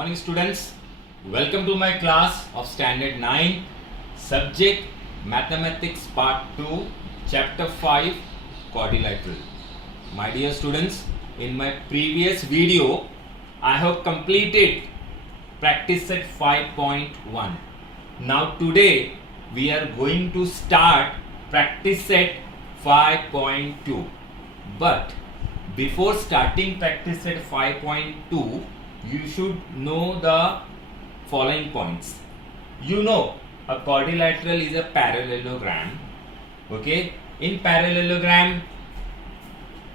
Morning students, welcome to my class of standard 9, subject mathematics part 2, chapter 5, quadrilateral. My dear students, in my previous video I have completed practice set 5.1. Now today we are going to start practice set 5.2. But before starting practice set 5.2, you should know the following points. You know a quadrilateral is a parallelogram. Okay, in parallelogram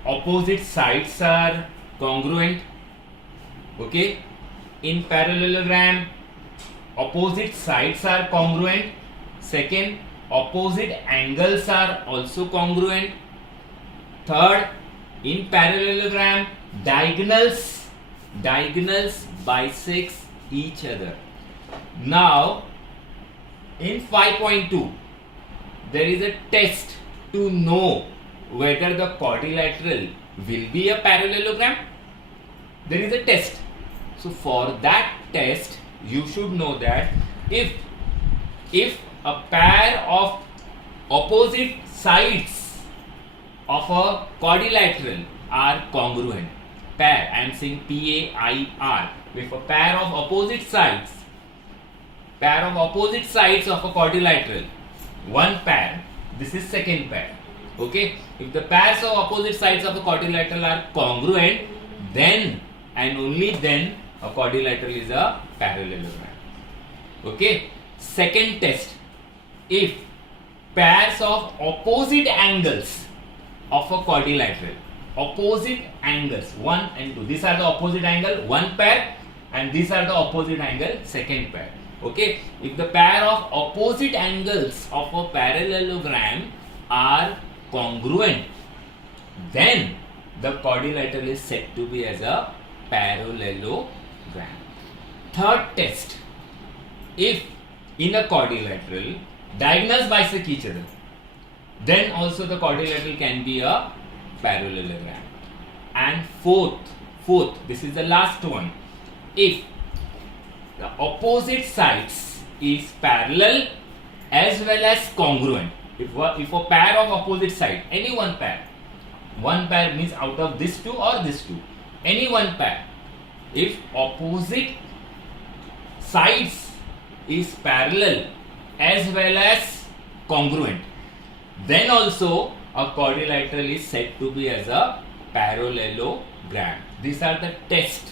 opposite sides are congruent. Okay, in parallelogram opposite sides are congruent. Second, opposite angles are also congruent. Third, in parallelogram diagonals bisects each other. Now in 5.2 there is a test to know whether the quadrilateral will be a parallelogram. There is a test. So for that test you should know that if a pair of opposite sides of a quadrilateral are congruent, pair, I am saying PAIR, if a pair of opposite sides of a quadrilateral, one pair, this is second pair. Okay, if the pairs of opposite sides of a quadrilateral are congruent, then and only then a quadrilateral is a parallelogram. Okay, second test, if pairs of opposite angles of a quadrilateral, opposite angles 1 and 2, these are the opposite angle, one pair, and these are the opposite angle, second pair. Okay, if the pair of opposite angles of a parallelogram are congruent, then the quadrilateral is said to be as a parallelogram. Third test, if in a quadrilateral diagonals bisect each other, then also the quadrilateral can be a parallelogram. And fourth, this is the last one, if the opposite sides is parallel as well as congruent. If a pair of opposite side, any one pair means out of this two or this two, any one pair, if opposite sides is parallel as well as congruent, then also a quadrilateral is said to be as a parallelogram. These are the tests.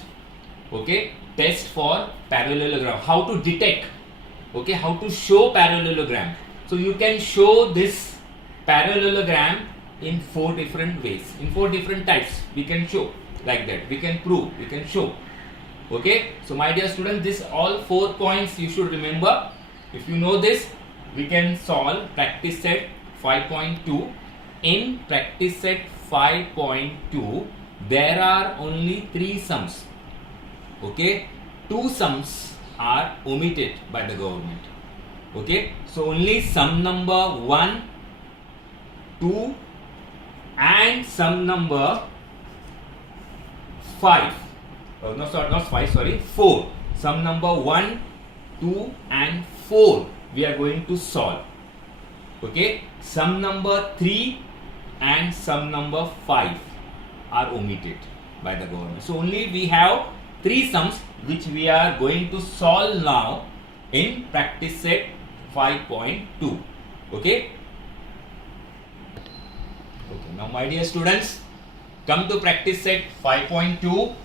Okay, test for parallelogram. How to detect? Okay, how to show parallelogram? So you can show this parallelogram in 4 different ways, in 4 different types. We can show like that. We can prove. We can show. Okay. So my dear students, this all 4 points you should remember. If you know this, we can solve practice set 5.2. In practice set 5.2, there are only 3 sums. Okay, 2 sums are omitted by the government. Okay, so only sum number 1, 2 and sum number 5. Oh, no, sorry, not 5, sorry, 4. Sum number 1, 2 and 4 we are going to solve. Okay, sum number 3 and sum number 5 are omitted by the government. So only we have 3 sums which we are going to solve now in practice set 5.2. Okay. Now my dear students, come to practice set 5.2.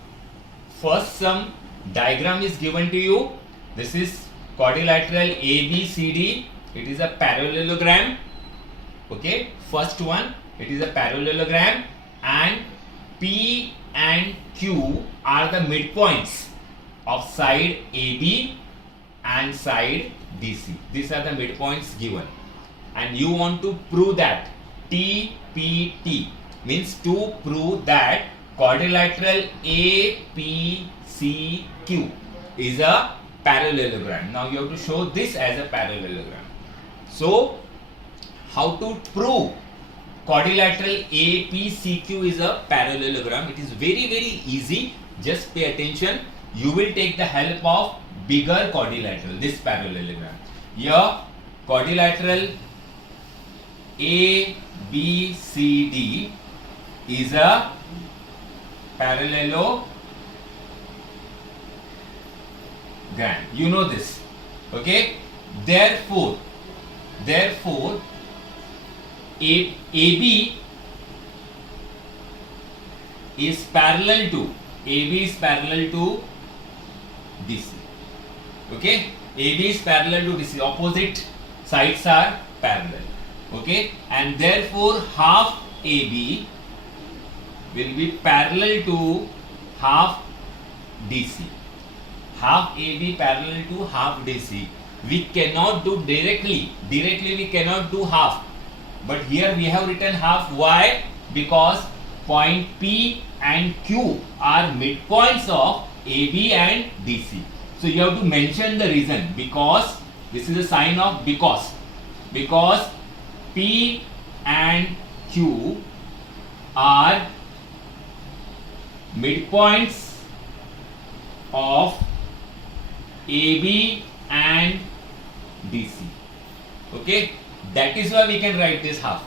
First sum diagram is given to you. This is quadrilateral ABCD. It is a parallelogram. Okay, first one, it is a parallelogram, and P and Q are the midpoints of side AB and side DC. These are the midpoints given, and you want to prove that TPT means to prove that quadrilateral APCQ is a parallelogram. Now you have to show this as a parallelogram. So how to prove quadrilateral APCQ is a parallelogram? It is very easy. Just pay attention. you will take the help of bigger quadrilateral, this parallelogram. Here, quadrilateral ABCD is a parallelogram. You know this. Okay? Therefore, AB is parallel to DC. Okay? AB is parallel to DC. Opposite sides are parallel. Okay? And therefore half AB will be parallel to half DC. Half AB parallel to half DC. We cannot do directly we cannot do half, but here we have written half. Why? Because point P and Q are midpoints of AB and DC. So you have to mention the reason, because this is a sign of because P and Q are midpoints of AB and DC. Okay, that is why we can write this half.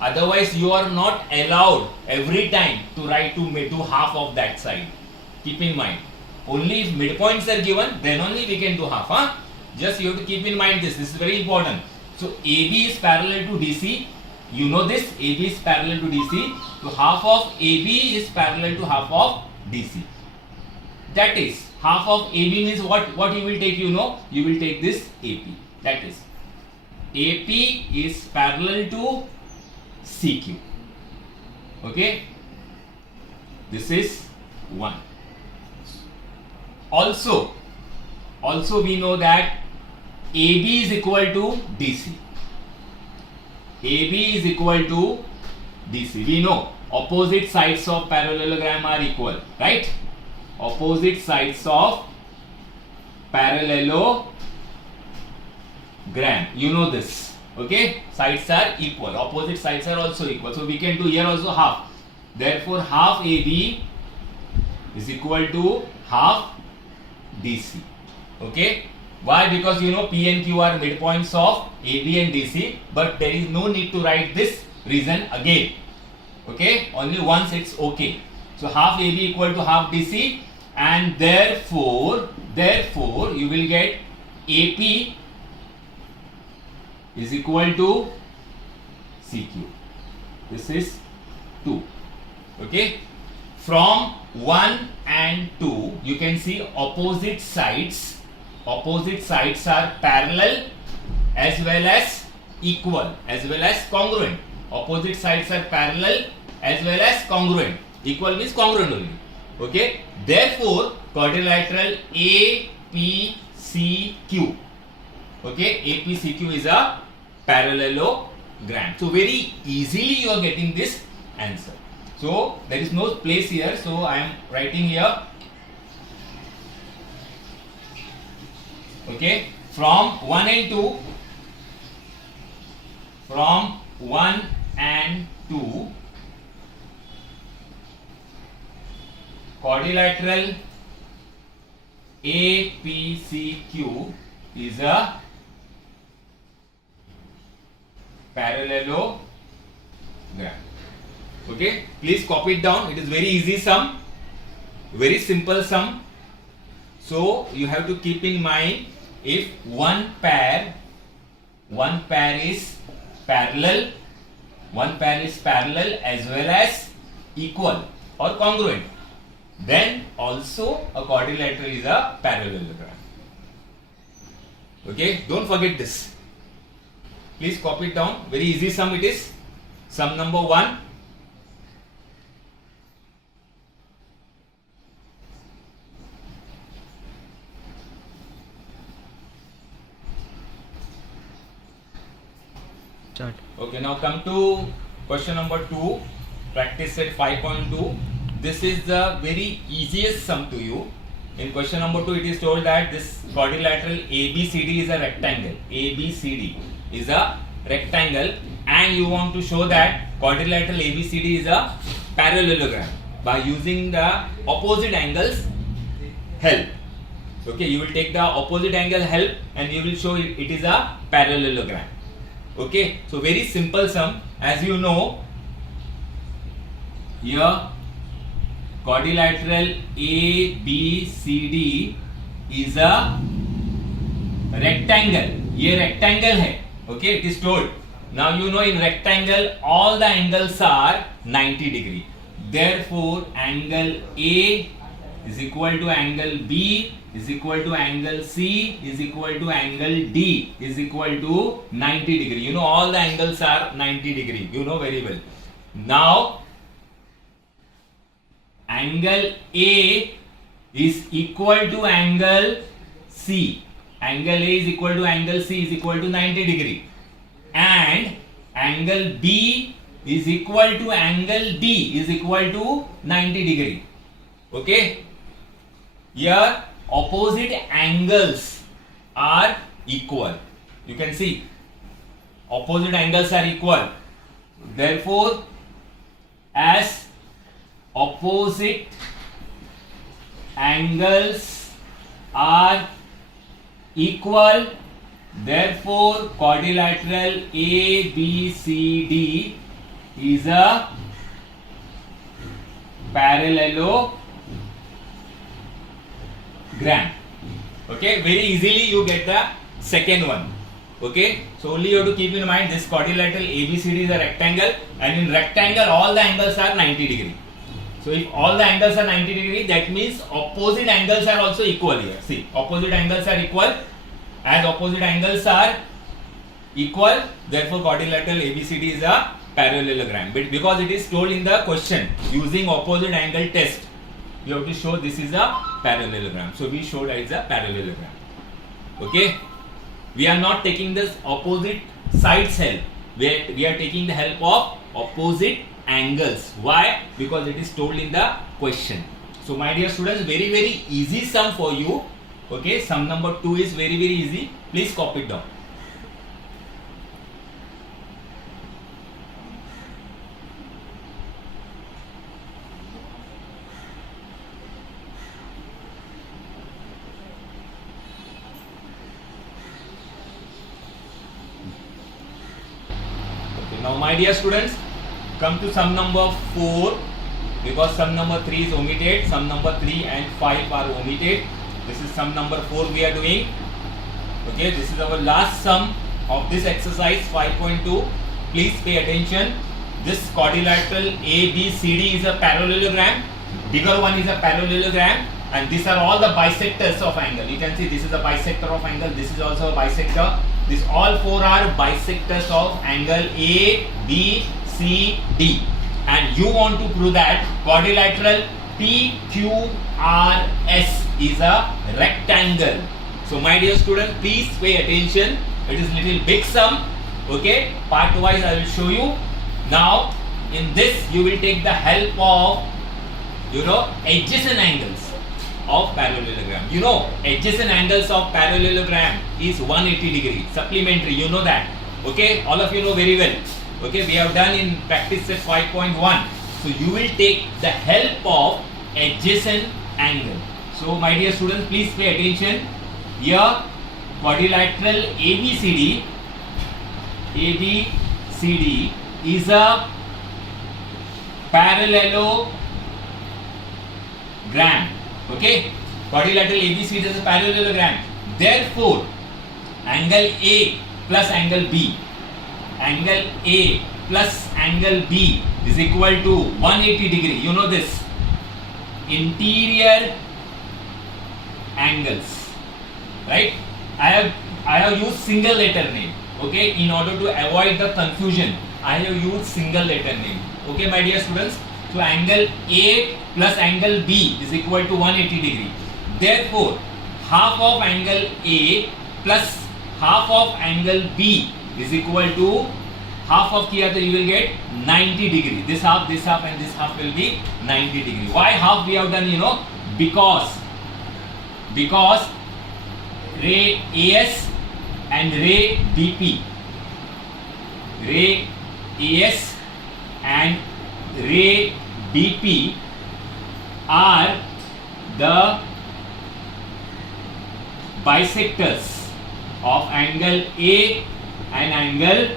Otherwise you are not allowed every time to write to do half of that side. Keep in mind, only if midpoints are given, then only we can do half. Just you have to keep in mind this is very important. So AB is parallel to DC, you know this, AB is parallel to DC, so half of AB is parallel to half of DC. That is, half of AB means what you will take, you know, you will take this AP. That is, AP is parallel to CQ. Okay, this is 1. Also we know that AB is equal to DC. AB is equal to DC. We know opposite sides of parallelogram are equal, right? Opposite sides of parallelogram, you know this. Okay, sides are equal, opposite sides are also equal, so we can do here also half. Therefore half AB is equal to half DC. Okay, why? Because you know P and Q are midpoints of AB and DC, but there is no need to write this reason again. Okay, only once it's okay. So half AB equal to half DC, and therefore you will get AP is equal to CQ. This is 2. Okay, from 1 and 2 you can see opposite sides are parallel as well as equal as well as congruent. Opposite sides are parallel as well as congruent. Equal means congruent only. Okay, therefore quadrilateral APCQ. Okay, APCQ is a parallelogram. So very easily you are getting this answer. So there is no place here, so I am writing here. Okay, from 1 and 2, quadrilateral APCQ is a parallelogram. Okay, please copy it down. It is very easy sum, very simple sum. So you have to keep in mind, if one pair is parallel as well as equal or congruent, then also a quadrilateral is a parallelogram. Okay, don't forget this. Please copy it down. Very easy sum it is. Sum number 1. Start. Okay, now come to question number 2, practice set 5.2. This is the very easiest sum to you. In question number 2, it is told that this quadrilateral ABCD is a rectangle. ABCD is a rectangle, and you want to show that quadrilateral ABCD is a parallelogram by using the opposite angles help. Okay, you will take the opposite angle help and you will show it is a parallelogram. Okay, so very simple sum. As you know, here quadrilateral ABCD is a rectangle. ये rectangle है. Okay, it is told. Now you know in rectangle all the angles are 90 degree. Therefore, angle A is equal to angle B is equal to angle C is equal to angle D is equal to 90 degree. You know all the angles are 90 degree. You know very well. Now, angle A is equal to angle C. Angle A is equal to angle C is equal to 90 degree. And angle B is equal to angle D is equal to 90 degree. Okay. Here opposite angles are equal. You can see opposite angles are equal. Therefore, as opposite angles are equal, therefore quadrilateral ABCD is a parallelogram. Okay, very easily you get the second one. Okay, so only you have to keep in mind this quadrilateral ABCD is a rectangle, and in rectangle all the angles are 90 degree. So if all the angles are 90 degree, that means opposite angles are also equal here. See, opposite angles are equal. As opposite angles are equal, therefore quadrilateral ABCD is a parallelogram. But because it is told in the question using opposite angle test, you have to show this is a parallelogram. So we showed it is a parallelogram. Okay. We are not taking this opposite sides help. We are taking the help of opposite angles. Why? Because it is told in the question. So my dear students, very easy sum for you. Okay, sum number 2 is very easy. Please copy it down. Okay, now my dear students, come to sum number 4, because sum number 3 is omitted. Sum number 3 and 5 are omitted. This is sum number 4 we are doing. Okay, this is our last sum of this exercise 5.2. Please pay attention. This quadrilateral ABCD is a parallelogram. Bigger one is a parallelogram, and these are all the bisectors of angle. You can see this is a bisector of angle. This is also a bisector. This all 4 are bisectors of angle A, B, C, D. And you want to prove that quadrilateral PQRS is a rectangle. So my dear student, please pay attention. It is little big sum. Okay, part wise I will show you. Now in this you will take the help of adjacent angles of parallelogram. Adjacent angles of parallelogram is 180 degree. Supplementary, you know that. Okay, all of you know very well. Okay, we have done in practice set 5.1. So you will take the help of adjacent angle. So my dear students, please pay attention. Here quadrilateral ABCD is a parallelogram. Okay, quadrilateral ABCD is a parallelogram. Therefore, angle A plus angle B, angle A plus angle B is equal to 180 degree. You know this. Interior angles, right? I have used single letter name. Okay, in order to avoid the confusion, I have used single letter name. Okay, my dear students. So angle A plus angle B is equal to 180 degree. Therefore, half of angle A plus half of angle B is equal to half of kiya to you will get 90 degree. This half and this half will be 90 degree. Why half we have done? Because ray AS and ray BP, ray AS and ray BP are the bisectors of angle A and angle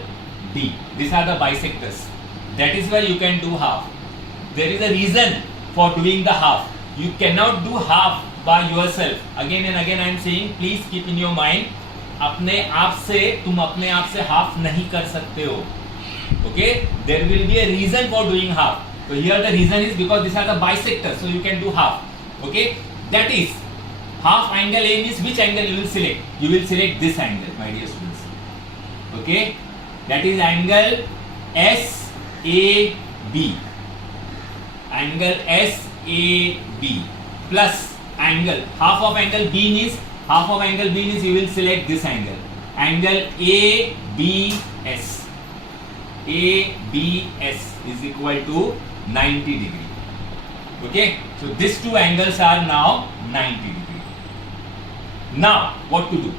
D. These are the bisectors. That is why you can do half. There is a reason for doing the half. You cannot do half by yourself. Again and again I am saying, please keep in your mind, अपने आप से तुम अपने आप से half नहीं कर सकते हो. Okay? There will be a reason for doing half. So here the reason is because these are the bisectors, so you can do half. Okay? That is, half angle A means which angle you will select? You will select this angle, my dear students. Okay? That is angle SAB. Angle SAB plus angle, half of angle B means you will select this angle. Angle ABS. ABS is equal to 90 degree. Okay, so these two angles are now 90 degree. Now what to do?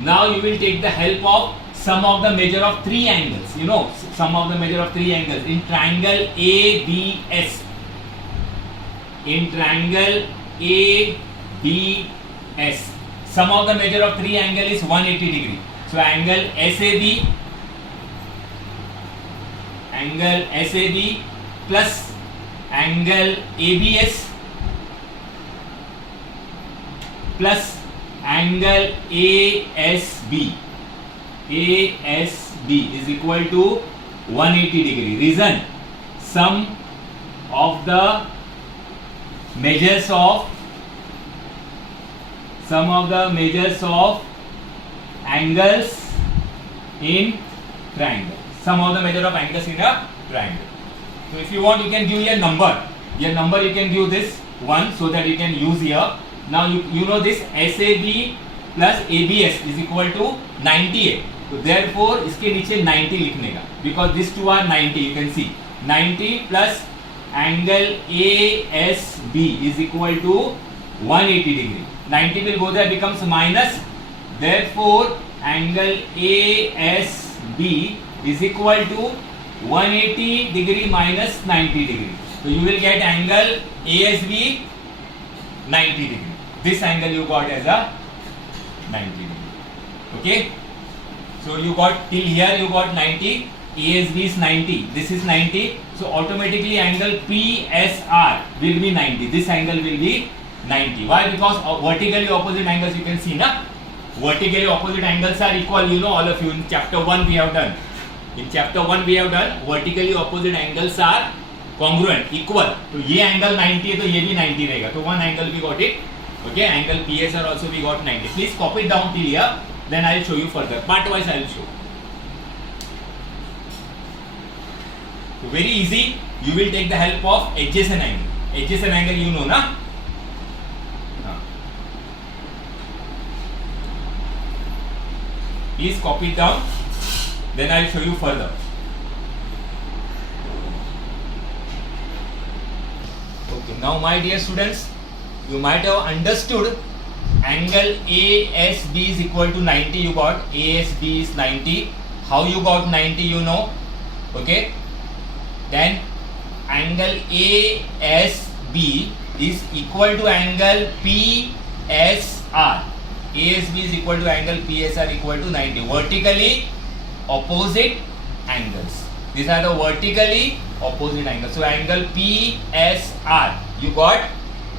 Now you will take the help of sum of the measure of three angles. You know, sum of the measure of three angles in triangle ABS. In triangle ABS, sum of the measure of three angle is 180 degree. So angle SAB plus angle ABS plus angle ASB is equal to 180 degree. Reason, sum of the measures of angles in triangle. Sum of the measure of angles in a triangle. So if you want, you can give your number. Your number you can give this 1 so that you can use here. Now you know this SAB plus ABS is equal to 98. So therefore इसके नीचे 90 लिखने का, because these two are 90. You can see 90 plus angle ASB is equal to 180 degree. 90 will go there, becomes minus. Therefore angle ASB is equal to 180 degree minus 90 degree. So you will get angle ASB 90 degree. This angle you got as a 90 degree. Okay. So you got till here you got 90. ASB is 90. This is 90. So automatically angle PSR will be 90. This angle will be 90. Why? Because vertically opposite angles you can see, na? Vertically opposite angles are equal. You know, all of you in chapter 1 we have done. In chapter 1 we have done vertically opposite angles are congruent, equal. तो ये angle 90 है तो ये भी 90 रहेगा. तो one angle we got it. Okay, angle PSR also we got 90. Please copy it down till here. Then I will show you further. Part wise I will show. So very easy. You will take the help of adjacent angle. Adjacent angle you know, na? Please copy it down. Then I will show you further. Okay, now my dear students, you might have understood angle ASB is equal to 90. You got ASB is 90. How you got 90 you know. Okay. Then angle ASB is equal to angle PSR. ASB is equal to angle PSR equal to 90. Vertically opposite angles. These are the vertically opposite angles. So angle PSR you got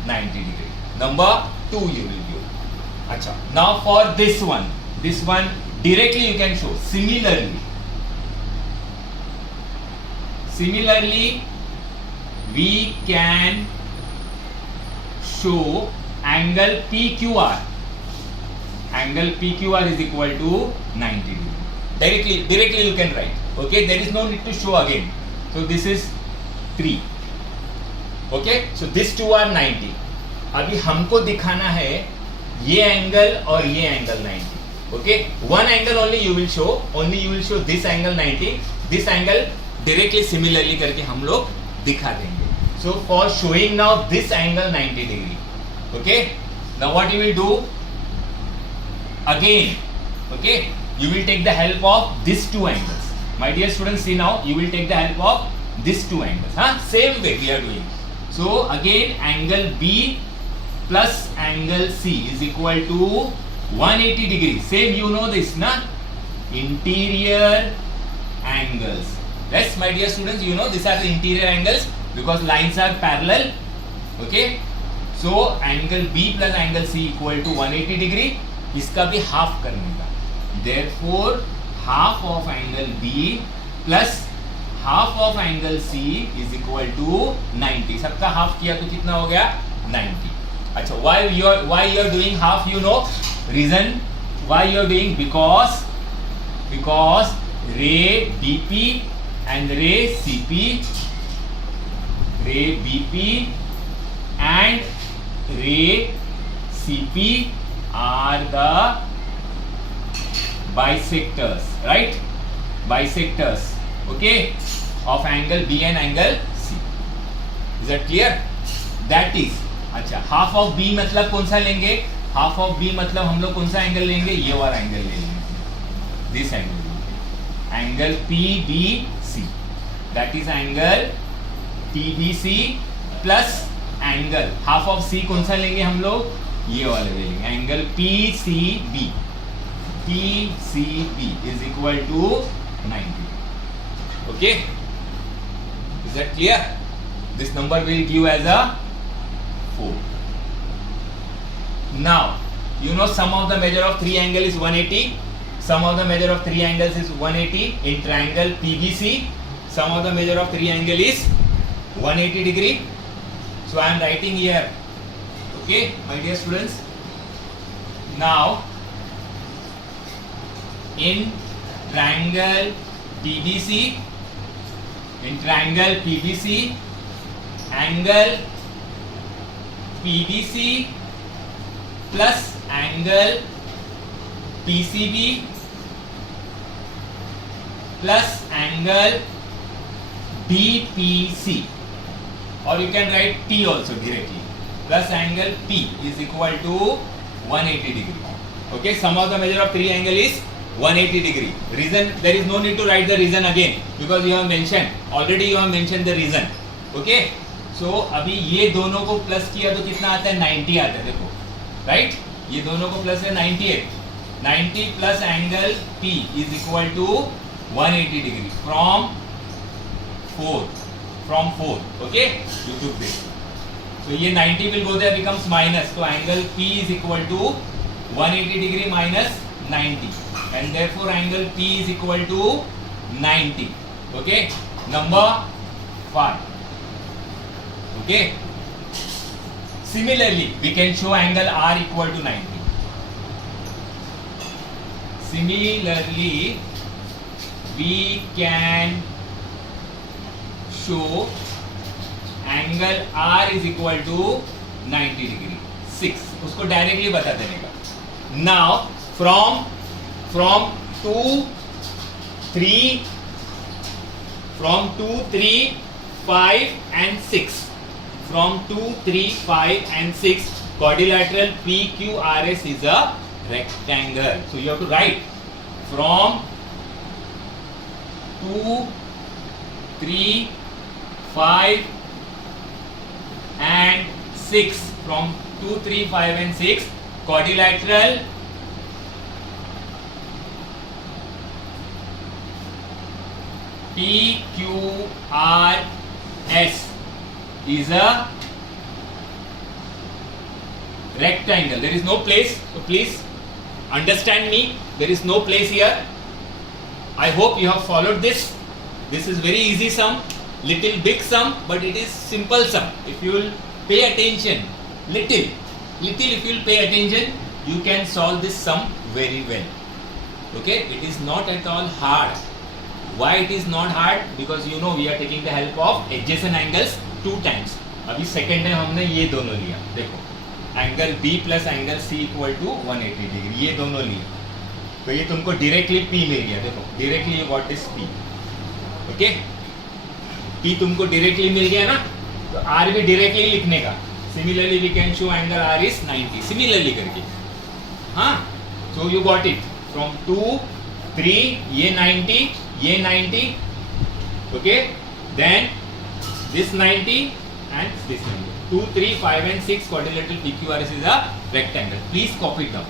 90 degree. Number 2 you will give. Achha. Now for this one directly you can show. Similarly we can show angle PQR. Angle PQR is equal to 90 degree. Directly you can write. Okay, there is no need to show again. So this is 3. Okay, so these two are 90. अभी हमको दिखाना है ये angle और ये angle 90. Okay, one angle only you will show. Only you will show this angle 90. This angle directly similarly करके हम लोग दिखा देंगे. So for showing now this angle 90 degree. Okay, now what you will do? Again, okay, you will take the help of these two angles. My dear students, see now, you will take the help of these two angles. Same way we are doing. So again, angle B plus angle C is equal to 180 degree. Same, you know this, na? Interior angles. Yes, my dear students, you know these are the interior angles because lines are parallel. Okay. So angle B plus angle C equal to 180 degree. इसका भी half करने का. Therefore, half of angle B plus half of angle C is equal to 90. सबका half किया तो कितना हो गया? 90. अच्छा, why you are doing half? You know reason why you are doing? Because ray BP and ray CP, ray BP and ray CP are the bisectors, right? Bisectors, okay, of angle B and angle C. Is that clear? That is, अच्छा, half of B मतलब कौन सा लेंगे? Half of B मतलब हम लोग कौन सा एंगल लेंगे? ये वाला एंगल ले लेंगे. This angle, angle PBC. That is angle PBC plus angle half of C कौन सा लेंगे हम लोग? ये वाले ले लेंगे. Angle PCB. PCB is equal to 90. Okay? Is that clear? This number will give as a 4. Now, you know sum of the measure of three angle is 180. Sum of the measure of three angles is 180 in triangle PBC. Sum of the measure of three angle is 180 degree. So I am writing here. Okay, my dear students. Now, in triangle PBC, angle PBC plus angle PCB plus angle BPC, or you can write T also directly, plus angle P is equal to 180 degree. Okay, sum of the measure of three angle is 180 degree. Reason, there is no need to write the reason again because you have mentioned already, you have mentioned the reason. Okay, so अभी ये दोनों को plus किया तो कितना आता है? 90 आता है. देखो, राइट, ये दोनों को प्लस है 98. 90 plus angle P is equal to 180 degree from 4. Okay, you took this. So ये 90 will go there, becomes minus. So angle P is equal to 180 degree minus 90, and therefore angle P is equal to 90. Okay, number 5. Okay. Similarly, we can show angle R equal to 90. Similarly, we can show angle R is equal to 90 degree. 6. उसको directly बता देने का. Now, from 2, 3, 5 and 6. From 2, 3, 5 and 6, quadrilateral PQRS is a rectangle. So you have to write from 2, 3, 5 and 6. From 2, 3, 5 and 6, quadrilateral PQRS is a rectangle. There is no place, so please understand me. There is no place here. I hope you have followed this. This is very easy sum, little big sum, but it is simple sum. If you will pay attention, little if you will pay attention, you can solve this sum very well. Okay, it is not at all hard. Why it is not hard? Because you know we are taking the help of adjacent angles 2 times. अभी second time हमने ये दोनों लिया. देखो, angle B plus angle C equal to 180 degree. ये दोनों लिए. तो ये तुमको directly P मिल गया. देखो, directly you got this P. Okay? P तुमको directly मिल गया ना? तो R भी directly लिखने का. Similarly, we can show angle R is 90. Similarly करके. हाँ? So you got it. From 2, 3, ये 90, ये 90. Okay? Then this 90 and this 90. 2, 3, 5 and 6 quadrilateral PQRS is a rectangle. Please copy it down.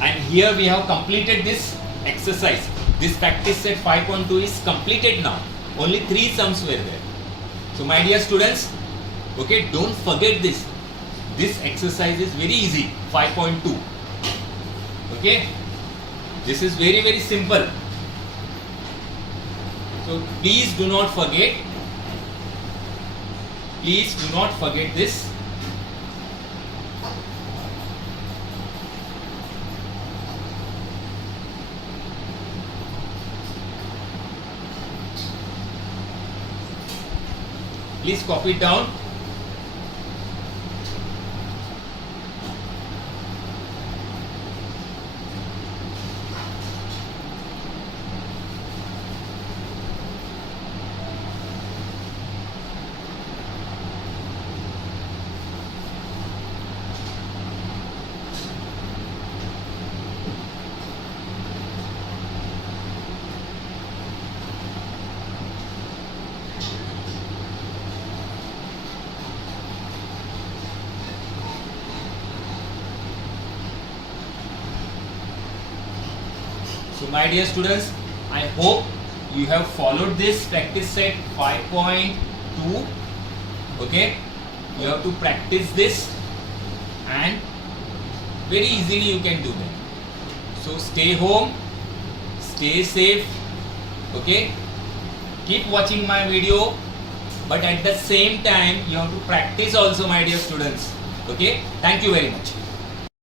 And here we have completed this exercise. This practice set 5.2 is completed now. Only 3 sums were there. So my dear students, okay, don't forget this. This exercise is very easy, 5.2. Okay, this is very, very simple. So please do not forget. Please do not forget this. Please copy it down. So my dear students, I hope you have followed this practice set 5.2. Okay, you have to practice this and very easily you can do that. So stay home, stay safe. Okay, keep watching my video, but at the same time you have to practice also, my dear students. Okay, thank you very much.